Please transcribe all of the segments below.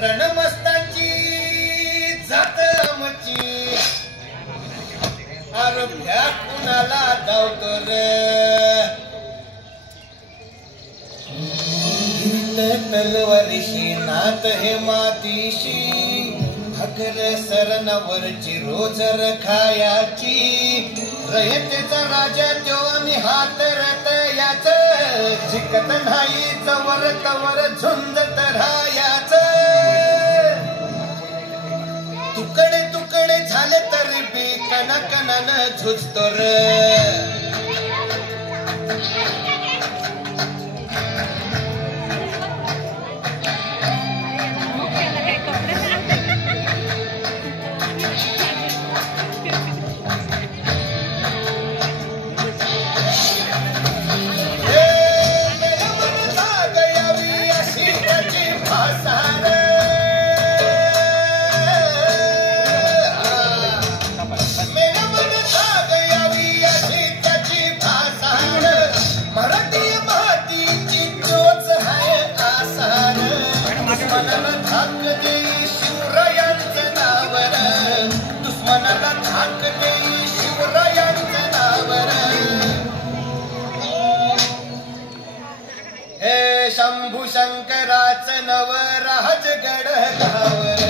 रणमस्ताची जात आमची अरे भ्या कुणाला धावतो रे तलवारीशी नात हे मातीशी अगर सरणावरची रोज रखायाची रयतेचा राजा तो आम्ही हात रतयाच जिकत नाही जवर तवर झुंजत राहायाच तुकडे तुकडे झाले तरी बी कणाकणानं झुजतो रे शंभू शंकराच नव राजगड गावर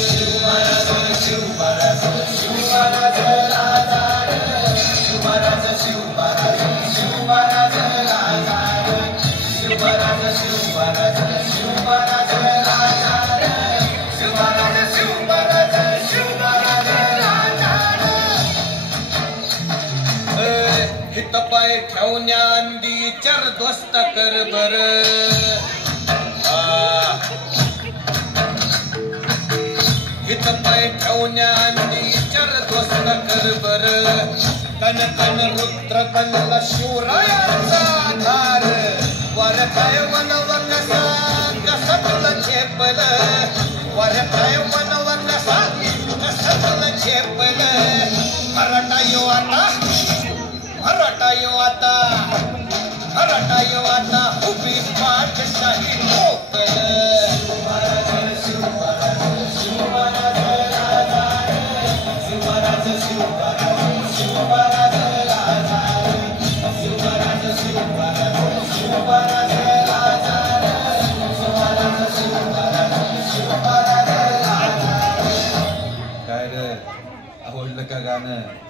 शिवराज शिवराज शिवराज राजार शिवराज शिवराज शिवराज राजार शिवराज शिवराज शिवराज राजार शिवराज शिवराज शिवराज राजार हित पाय ठेवण्याआधी चरदोस्त कर बर हित पाय ठेवण्याआधी चरदोस्त कर बर कन कन रुद्र बनला शिवरायांचा आधार वर काय मनव कसा कसा तुला झेपल वर काय मनव कसा कसा तुला झेपल मराठा यो आता मराठा यो आता मराठा यो आता उभी पाठशाही ठोकल शिवराज शिवराज शिवराज राजार शिवराज शिवराज शिवराज राजार शिवराज शिवराज शिवराज राजार शिवराज शिवराज शिवराज राजार काय रे आवडलं का गाणं